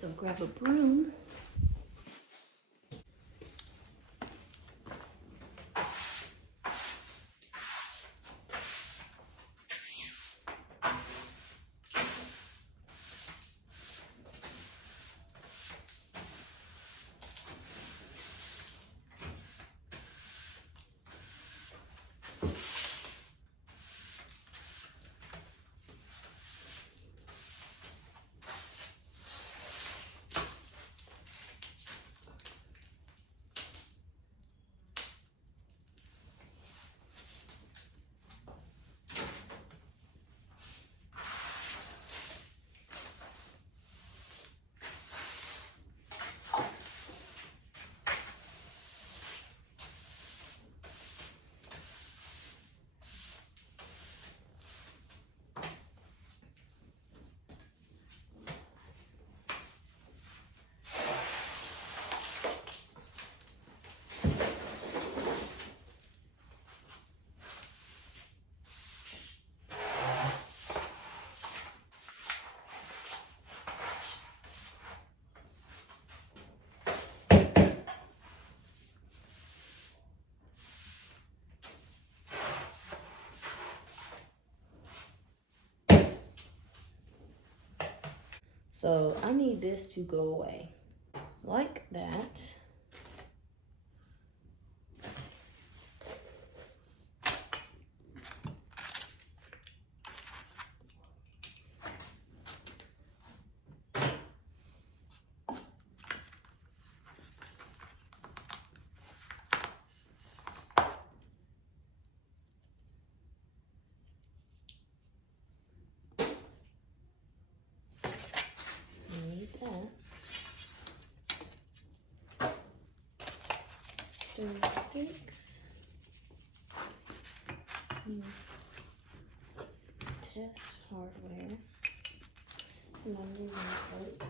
Go grab a broom. So I need this to go away like that. Need that. Stir sticks. Test hardware. Memory plates.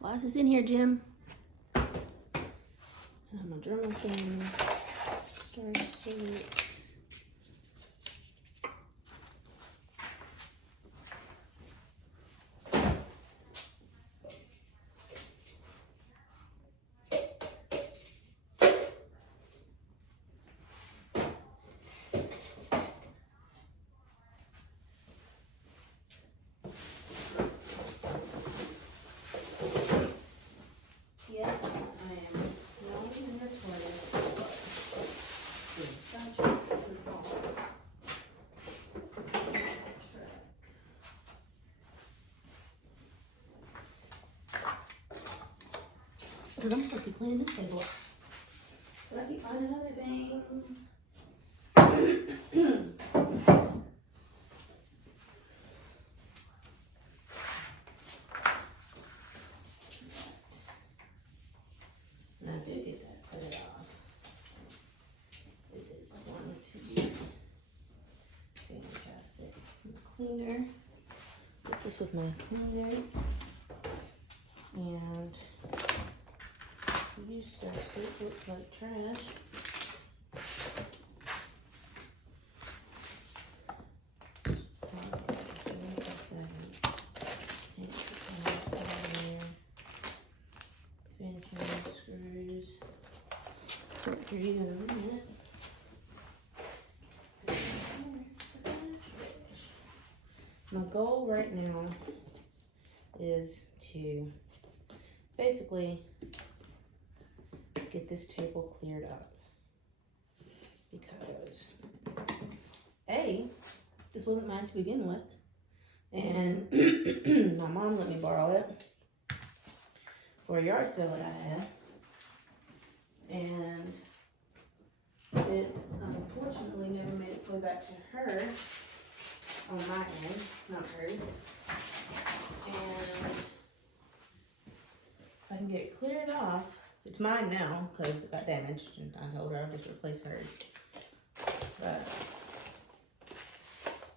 Why is this in here, Jim? My German pen, star sticks. Yes, I am yawning in your toilet. Such a good ball. Because I'm supposed to be cleaning this table up. But I keep finding other things. And I did get that cut it off. It is one to be fantastic. Cleaner. Put this with my cleaner. And use stuff so it looks like trash. sort through you in a minute. My goal right now is to basically get this table cleared up because this wasn't mine to begin with, and my mom let me borrow it for a yard sale that I had, and it unfortunately never made its way back to her on my end, not hers. And if I can get it cleared off, it's mine now because it got damaged, and I told her I'll just replace hers. But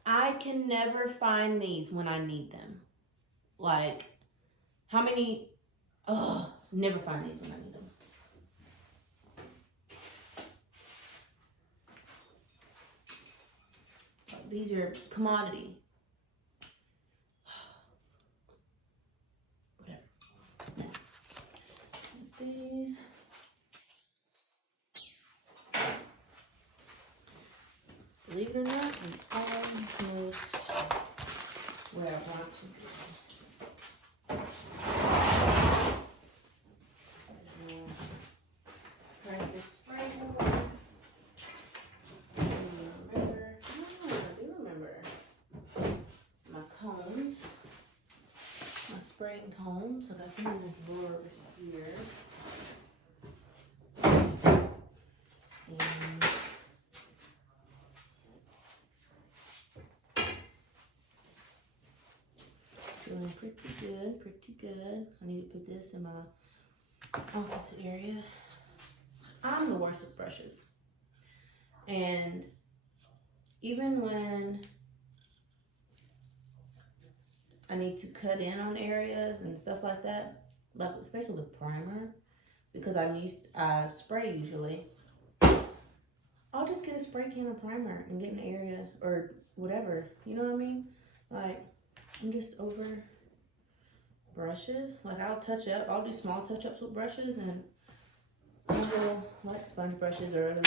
I can never find these when I need them. Like, how many? Never find these when I need them. These are commodity. Whatever. These. Believe it or not, I'm almost where I want to go. Trying to spray more. I do remember my combs, my spraying combs. So I got them in the drawer over here. And feeling pretty good, pretty good. I need to put this in my office area. I'm the worst with brushes. And even when I need to cut in on areas and stuff like that, like especially with primer, because I spray usually, I'll just get a spray can of primer and get an area or whatever. You know what I mean? Like, I'm just over brushes. Like, I'll do small touch-ups with brushes, and I will like sponge brushes or other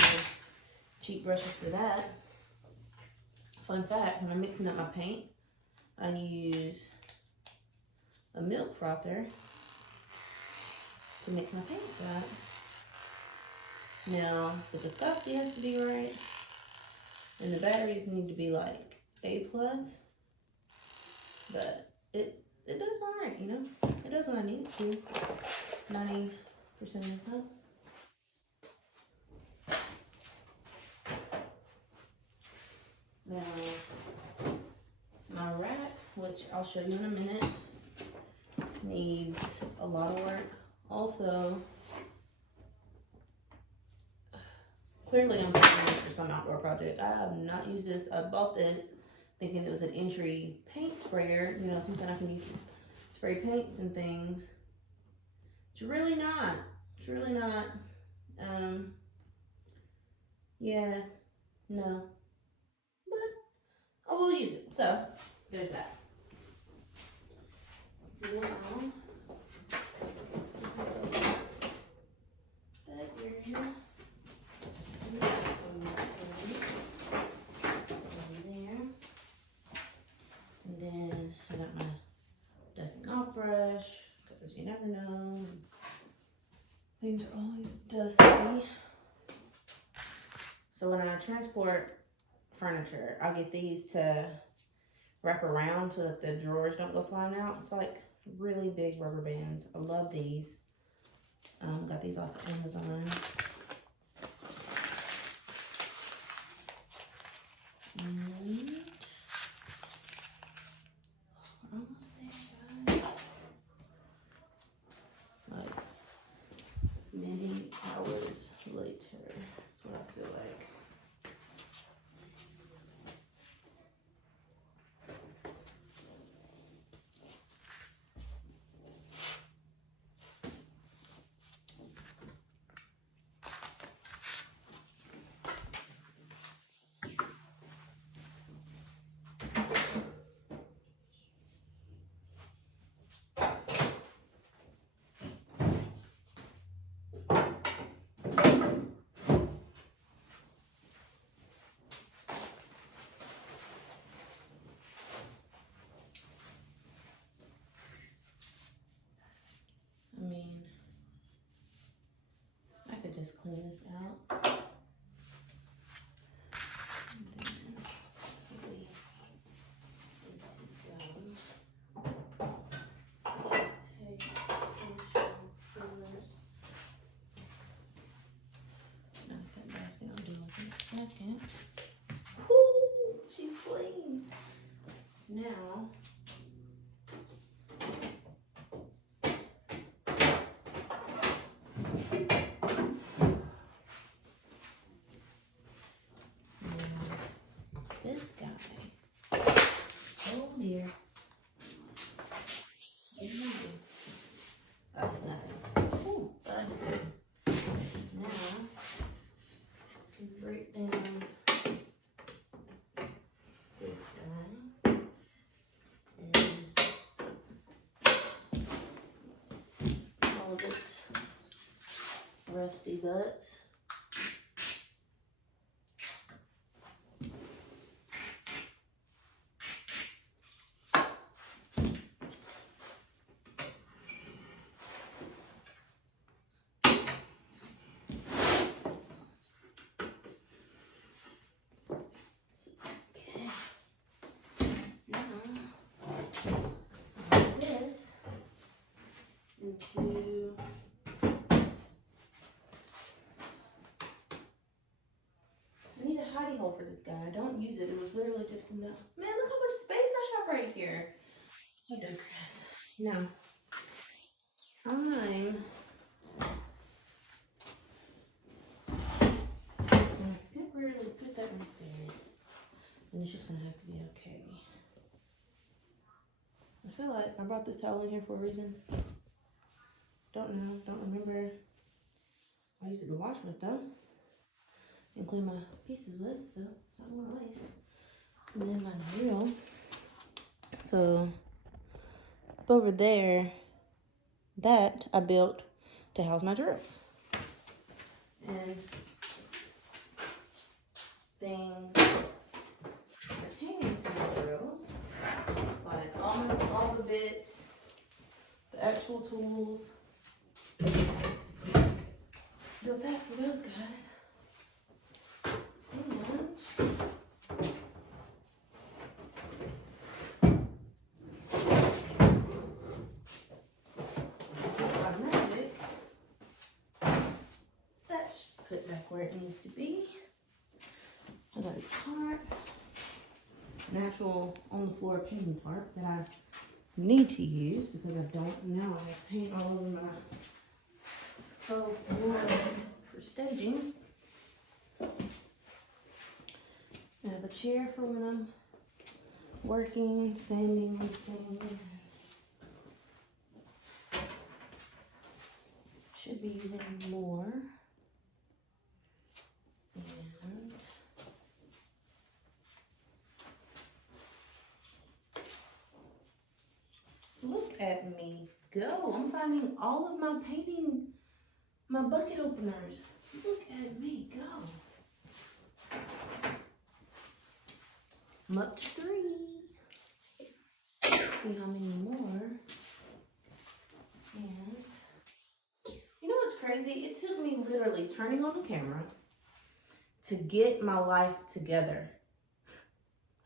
cheap brushes for that. Fun fact, when I'm mixing up my paint, I use a milk frother to mix my paints up. Now, the viscosity has to be right, and the batteries need to be like A+, but it does alright, you know? It does what I need it to, 90% of the time. Now, my rack, which I'll show you in a minute, needs a lot of work. Also, clearly I'm saving this for some outdoor project. I have not used this. I bought this thinking it was an entry paint sprayer, you know, something I can use to spray paints and things. It's really not. It's really not. Yeah, no. But I will use it. So, there's that. Now, that area. And then I got my dusting off brush, because you never know. Things are always dusty. So when I transport furniture, I get these to wrap around so that the drawers don't go flying out. It's like really big rubber bands. I love these. Got these off Amazon. And we're almost there, guys. Like many hours later. That's what I feel like. clean this out. And then we need to go. Let's just take insurance first. Now that basket I'll do in a second. Woo! She's clean. Now this guy. Oh dear. Oh, nothing. Ooh, thought I did something. Now, we break down this guy. And all of its rusty butts. Into I need a hidey hole for this guy. I don't use it. It was literally just in the man. Look how much space I have right here. You digress. Now I'm gonna temporarily put that right there, and it's just gonna have to be okay. I feel like I brought this towel in here for a reason. Don't know, don't remember. I used it to wash with though, and clean my pieces with, so I don't want to waste. And then my drill. So up over there, that I built to house my drills and things pertaining to my drills, like all the bits, the actual tools. Built that for those guys. And automatic. That's put back where it needs to be. I got a tarp, an actual on the floor painting tarp that I need to use because I don't know. I have paint all over my faux floor for staging. I have a chair for when I'm working, sanding things. Should be using more. And look at me go. I'm finding all of my painting, my bucket openers. Look at me go. I'm up to 3. Let's see how many more. And you know what's crazy? It took me literally turning on the camera to get my life together.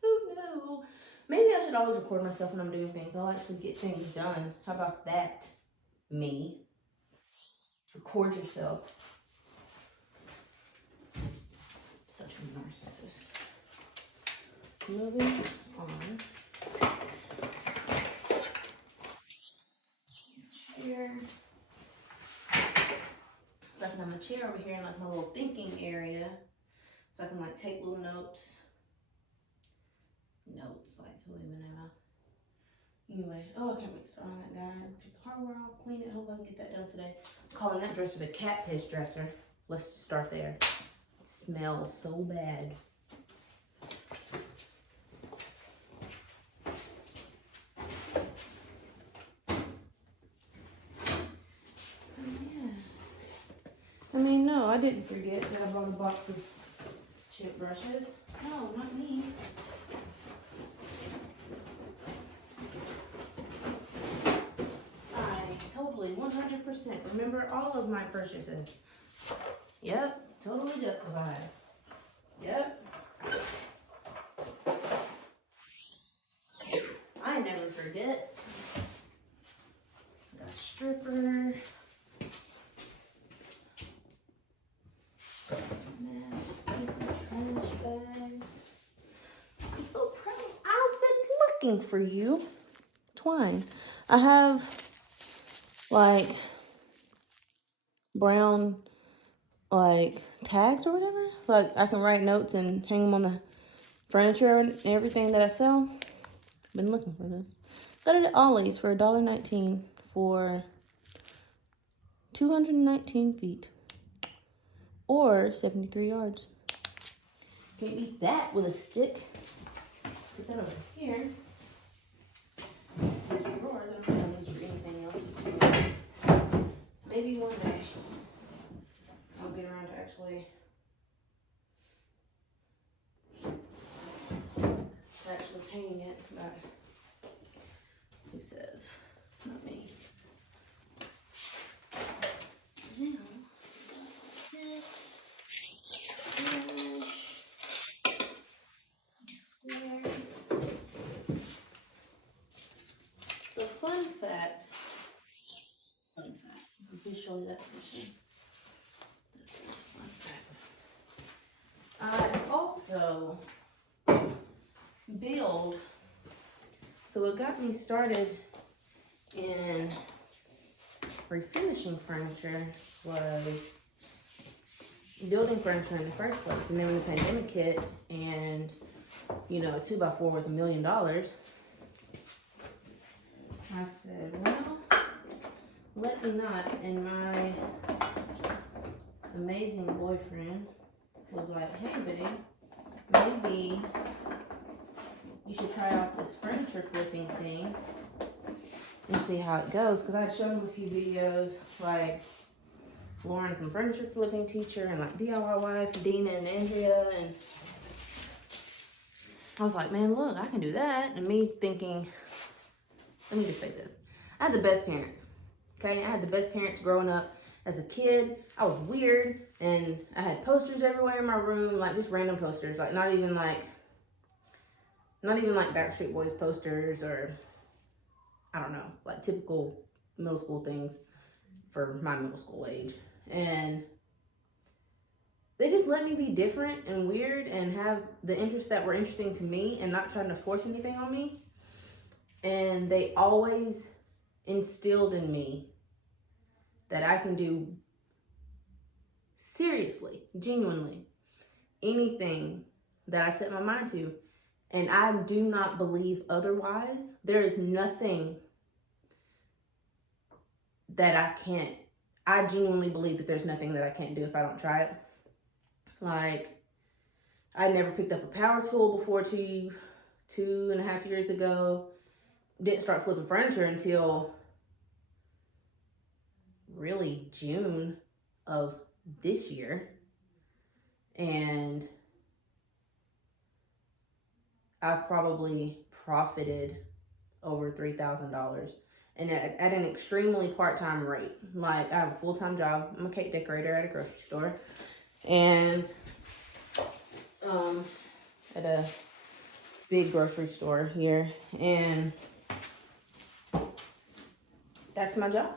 Who knew? Maybe I should always record myself when I'm doing things. I'll actually get things done. How about that, me? Record yourself. Such a narcissist. Moving on. Chair. So I can have my chair over here in like my little thinking area. So I can like take little notes. Like who even am I? Anyway, oh, I can't wait to start on that guy. Take the hardware off, clean it. Hope I can get that done today. I'm calling that dresser the cat piss dresser. Let's just start there. It smells so bad. I mean, no, I didn't forget that I bought a box of chip brushes. No, not me. I totally 100% remember all of my purchases. Yep, totally justified. Yep. I never forget. Got a stripper. Masks, trash bags. I'm so proud. I've been looking for you. Twine. I have like brown like tags or whatever. Like I can write notes and hang them on the furniture and everything that I sell. Been looking for this. Got it at Ollie's for $1.19 for 219 feet or 73 yards. Can't beat that with a stick. Put that over here. There's a drawer that I'm not gonna use for anything else. Maybe one day I'll get around to actually painting it, but who says? Not me. Now, this square. So fun fact. Let me show you that person. This is fun fact. I also build. So what got me started in refinishing furniture was building furniture in the first place. And then when the pandemic hit and, you know, a 2x4 was $1 million, I said, well, let me not. And my amazing boyfriend was like, hey, babe, maybe you should try out this furniture flipping thing and see how it goes. Because I'd shown him a few videos, like Lauren from Furniture Flipping Teacher and like DIY Wife, Dina and Andrea. And I was like, man, look, I can do that. And me thinking, let me just say this. I had the best parents, okay? I had the best parents growing up. As a kid, I was weird and I had posters everywhere in my room, like just random posters, like not even like Backstreet Boys posters or, I don't know, like typical middle school things for my middle school age. And they just let me be different and weird and have the interests that were interesting to me and not trying to force anything on me. And they always instilled in me that I can do seriously, genuinely, anything that I set my mind to. And I do not believe otherwise. There is nothing that I can't. I genuinely believe that there's nothing that I can't do if I don't try it. Like, I never picked up a power tool before 2.5 years ago. Didn't start flipping furniture until really June of this year. And I've probably profited over $3,000 and at an extremely part-time rate. Like, I have a full-time job. I'm a cake decorator at a grocery store and at a big grocery store here, and that's my job.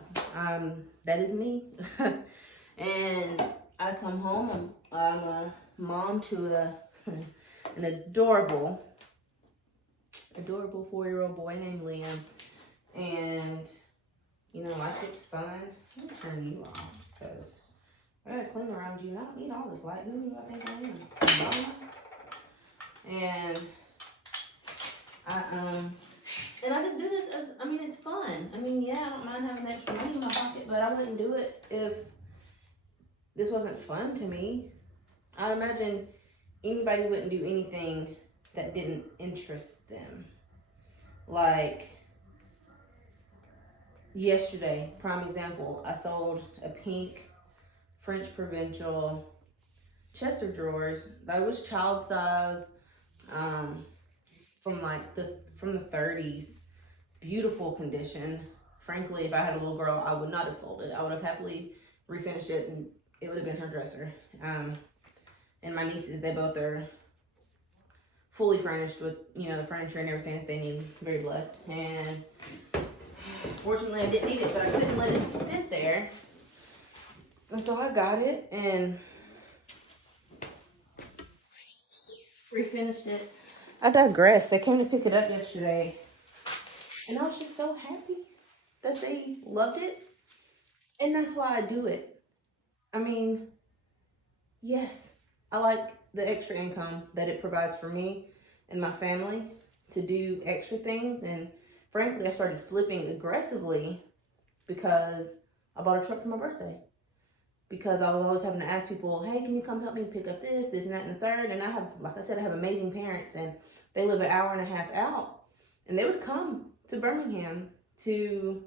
That is me. And I come home, I'm a mom to an adorable 4-year-old boy named Liam. And, you know, life gets fun. I'm gonna turn you off because I gotta clean around you. I don't need all this light. Who do I think I am? And I just do this as, I mean, it's fun. I mean, yeah, I don't mind having extra money in my pocket, but I wouldn't do it if this wasn't fun to me. I'd imagine anybody wouldn't do anything that didn't interest them. Like, yesterday, prime example, I sold a pink French Provincial chest of drawers that was child size, from the 30s, beautiful condition. Frankly, if I had a little girl, I would not have sold it. I would have happily refinished it and it would have been her dresser. And my nieces, they both are fully furnished with, you know, the furniture and everything that they need. Very blessed. And fortunately, I didn't need it, but I couldn't let it sit there. And so I got it and refinished it. I digress. They came to pick it up yesterday. And I was just so happy that they loved it. And that's why I do it. I mean, yes, I like the extra income that it provides for me and my family to do extra things. And frankly, I started flipping aggressively because I bought a truck for my birthday. Because I was always having to ask people, hey, can you come help me pick up this, and that, and the third? And I have, like I said, I have amazing parents, and they live an hour and a half out. And they would come to Birmingham to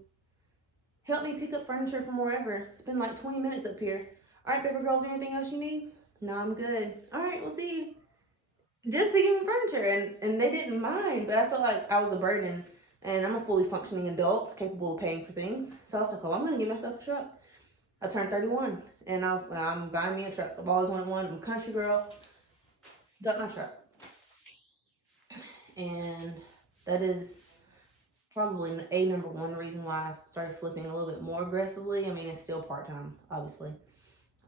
help me pick up furniture from wherever. Spend like 20 minutes up here. All right, baby girl, is there anything else you need? No, I'm good. All right, we'll see you. Just to give me furniture. And they didn't mind, but I felt like I was a burden. And I'm a fully functioning adult, capable of paying for things. So I was like, oh, I'm going to get myself a truck. I turned 31, and I was like, I'm buying me a truck. I've always wanted one. I'm a country girl. Got my truck. And that is probably a number one reason why I started flipping a little bit more aggressively. I mean, it's still part-time, obviously.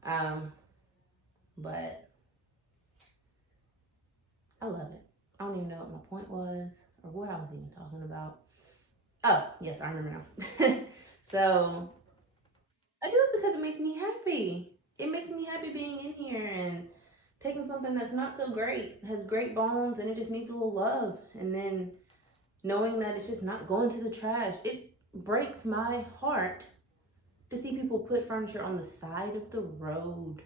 But I love it. I don't even know what my point was or what I was even talking about. Oh, yes, I remember now. So I do it because it makes me happy. It makes me happy being in here and taking something that's not so great, has great bones, and it just needs a little love. And then knowing that it's just not going to the trash. It breaks my heart to see people put furniture on the side of the road.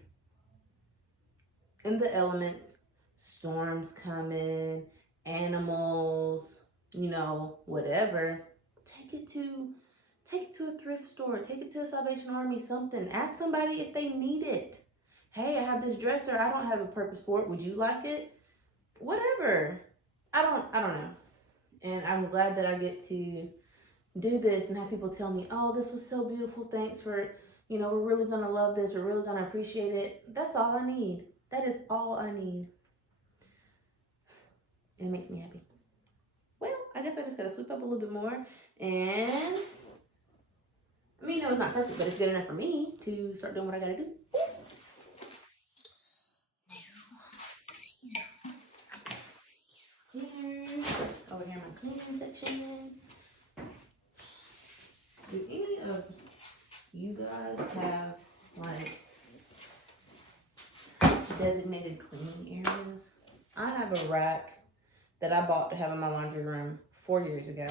In the elements, storms coming, animals, you know, whatever. Take it to a thrift store. Take it to a Salvation Army, something. Ask somebody if they need it. Hey, I have this dresser. I don't have a purpose for it. Would you like it? Whatever. I don't know. And I'm glad that I get to do this and have people tell me, oh, this was so beautiful. Thanks for, you know, we're really going to love this. We're really going to appreciate it. That's all I need. That is all I need. It makes me happy. Well, I guess I just got to sweep up a little bit more. And I mean, no, it's not perfect, but it's good enough for me to start doing what I got to do. Cleaners. Over here in my cleaning section. Do any of you guys have like designated cleaning areas? I have a rack that I bought to have in my laundry room 4 years ago.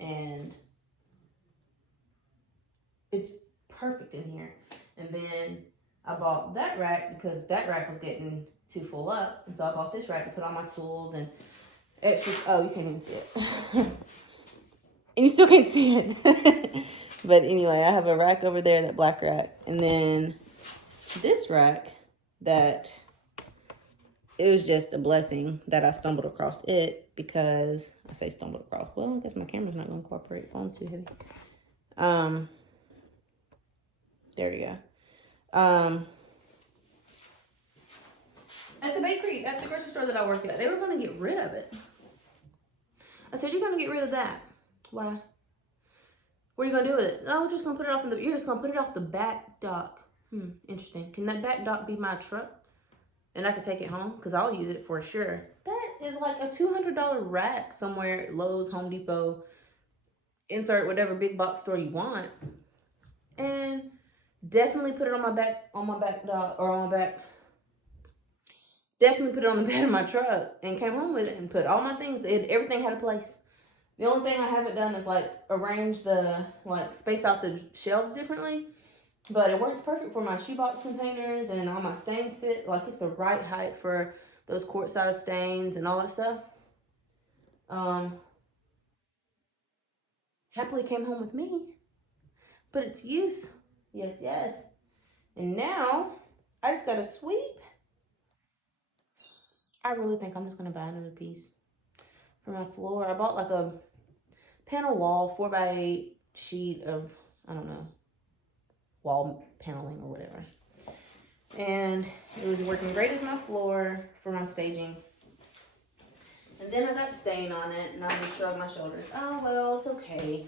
And it's perfect in here. And then I bought that rack because that rack was getting too full up. And so I bought this rack to put all my tools and extra. Oh, you can't even see it. And you still can't see it. But anyway, I have a rack over there, that black rack. And then this rack that it was just a blessing that I stumbled across it, because I say stumbled across. Well, I guess my camera's not going to cooperate. Phone's too heavy. There we go. At the bakery, at the grocery store that I work at, they were going to get rid of it. I said, you're going to get rid of that. Why? What are you going to do with it? Oh, we're just going to put it off in the, you're just going to put it off the back dock. Interesting. Can that back dock be my truck? And I can take it home? Because I'll use it for sure. That is like a $200 rack somewhere at Lowe's, Home Depot. Insert whatever big box store you want. And definitely put it on my back dock, or on my back. Definitely put it on the bed of my truck and came home with it and put all my things. Everything had a place. The only thing I haven't done is like arrange the, like space out the shelves differently. But it works perfect for my shoebox containers, and all my stains fit. Like it's the right height for those quart size stains and all that stuff. Happily came home with me. Put it to use. Yes, yes. And now I just got to sweep. I really think I'm just going to buy another piece for my floor. I bought like a panel wall 4x8 sheet of, I don't know wall paneling or whatever. And it was working great as my floor for my staging. And then I got stain on it, and I just shrugged my shoulders. Oh, well, it's okay.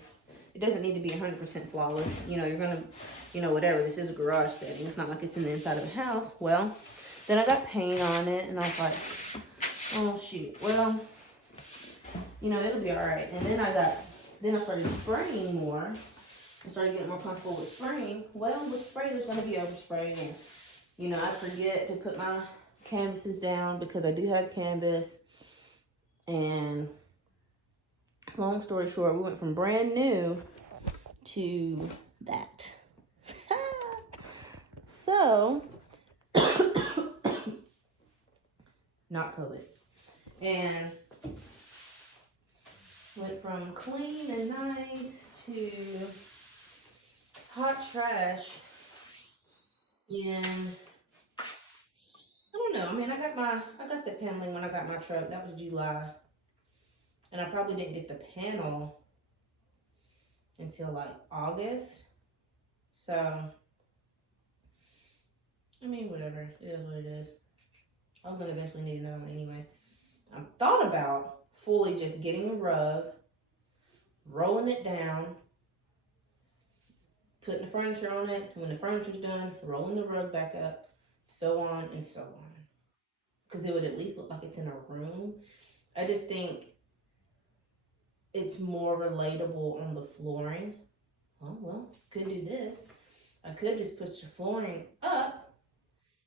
It doesn't need to be 100% flawless. You know, you're going to, whatever. This is a garage setting. It's not like it's in the inside of a house. Well, then I got paint on it, and I was like, oh, shoot. Well, it'll be all right. And then I started spraying more. I started getting more comfortable with spraying. Well, with spray, there's going to be overspray. And, I forget to put my canvases down because I do have canvas. And long story short, we went from brand new to that. So, not COVID. And went from clean and nice to hot trash. And I don't know. I mean, I got the paneling when I got my truck. That was July. And I probably didn't get the panel until like August. So, I mean, whatever. It is what it is. I was going to eventually need another one anyway. I thought about fully just getting a rug, rolling it down, putting the furniture on it. When the furniture's done, rolling the rug back up, so on and so on. Because it would at least look like it's in a room. I just think it's more relatable on the flooring. Oh, well, could do this. I could just push the flooring up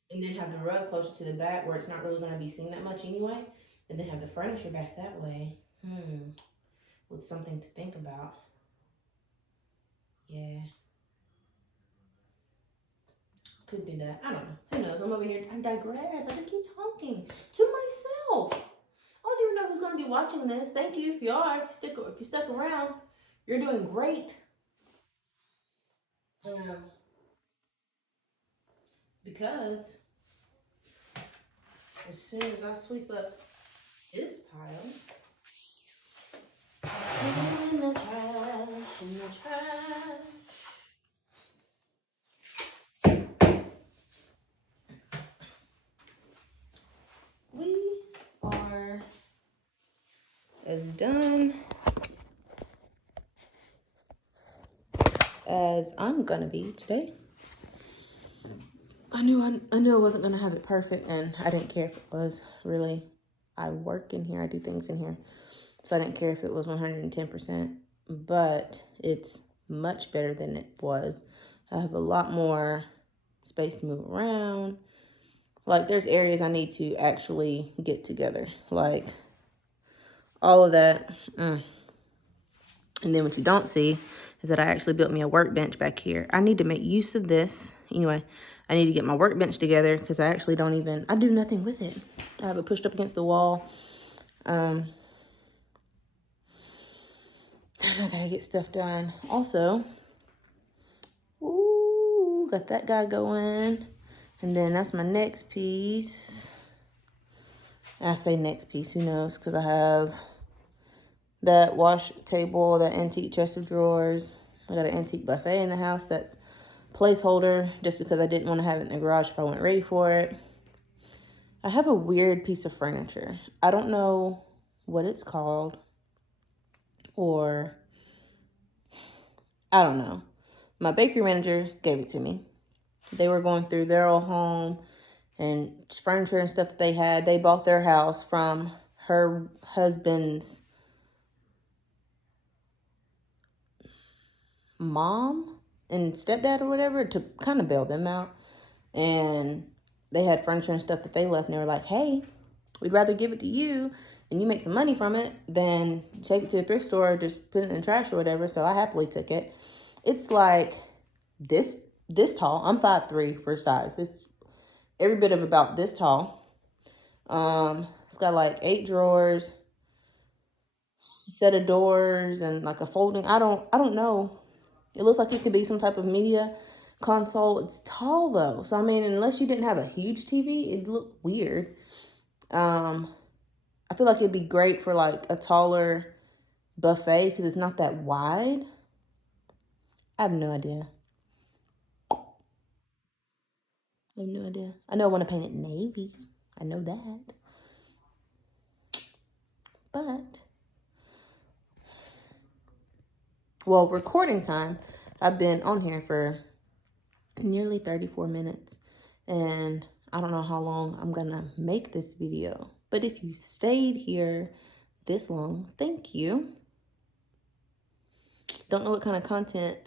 and then have the rug closer to the back where it's not really going to be seen that much anyway. And then have the furniture back that way. With something to think about. Yeah. Could do that. I don't know. Who knows? I'm over here. I digress. I just keep talking to myself. I don't even know who's going to be watching this. Thank you if you are. If you stuck around, you're doing great. Because as soon as I sweep up this pile, in the trash, we are as done as I'm gonna be today. I knew I wasn't gonna have it perfect, and I didn't care if it was. Really, I work in here, I do things in here, so I didn't care if it was 110%, but it's much better than it was. I have a lot more space to move around. Like, there's areas I need to actually get together, like all of that. And then what you don't see is that I actually built me a workbench back here. I need to make use of this. Anyway, I need to get my workbench together because I actually I do nothing with it. I have it pushed up against the wall. I gotta get stuff done. Also, got that guy going. And then that's my next piece. I say next piece, who knows? Because I have that wash table, that antique chest of drawers. I got an antique buffet in the house that's placeholder just because I didn't want to have it in the garage if I wasn't ready for it. I have a weird piece of furniture. I don't know what it's called, or I don't know. My bakery manager gave it to me. They were going through their old home and furniture and stuff that they had. They bought their house from her husband's mom and stepdad or whatever to kind of bail them out. And they had furniture and stuff that they left, and they were like, hey, we'd rather give it to you and you make some money from it than take it to a thrift store or just put it in the trash or whatever. So I happily took it. It's like this tall. I'm 5'3" for size. It's every bit of about this tall. It's got like 8 drawers, a set of doors, and like a folding. I don't know. It looks like it could be some type of media console. It's tall though. So I mean, unless you didn't have a huge TV, it'd look weird. I feel like it'd be great for like a taller buffet because it's not that wide. I have no idea. I have no idea. I know I want to paint it navy. I know that. But, well, recording time, I've been on here for nearly 34 minutes. And I don't know how long I'm going to make this video. But if you stayed here this long, thank you. Don't know what kind of content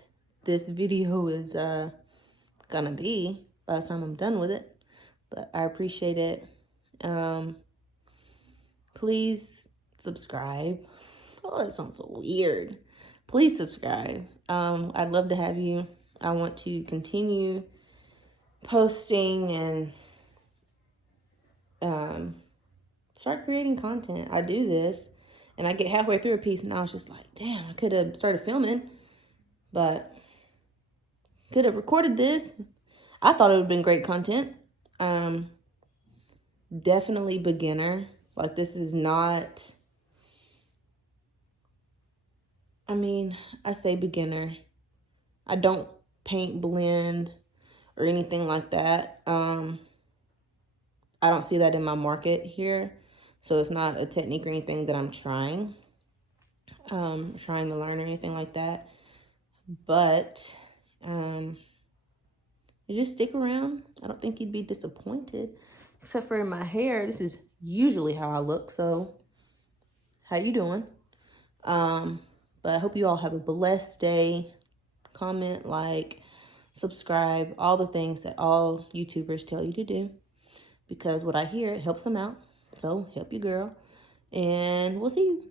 this video is gonna be by the time I'm done with it, but I appreciate it. Please subscribe. Oh, that sounds so weird. Please subscribe. I'd love to have you. I want to continue posting and start creating content. I do this and I get halfway through a piece and I was just like, damn, I could have started filming, but could have recorded this. I thought it would have been great content. Definitely beginner. Like, this is not, I mean, I say beginner. I don't paint blend or anything like that. I don't see that in my market here. So it's not a technique or anything that I'm trying to learn or anything like that. But you just stick around. I don't think you'd be disappointed. Except for in my hair, this is usually how I look. So how you doing? But I hope you all have a blessed day. Comment, like, subscribe, all the things that all YouTubers tell you to do. Because what I hear, it helps them out. So help you, girl. And we'll see you.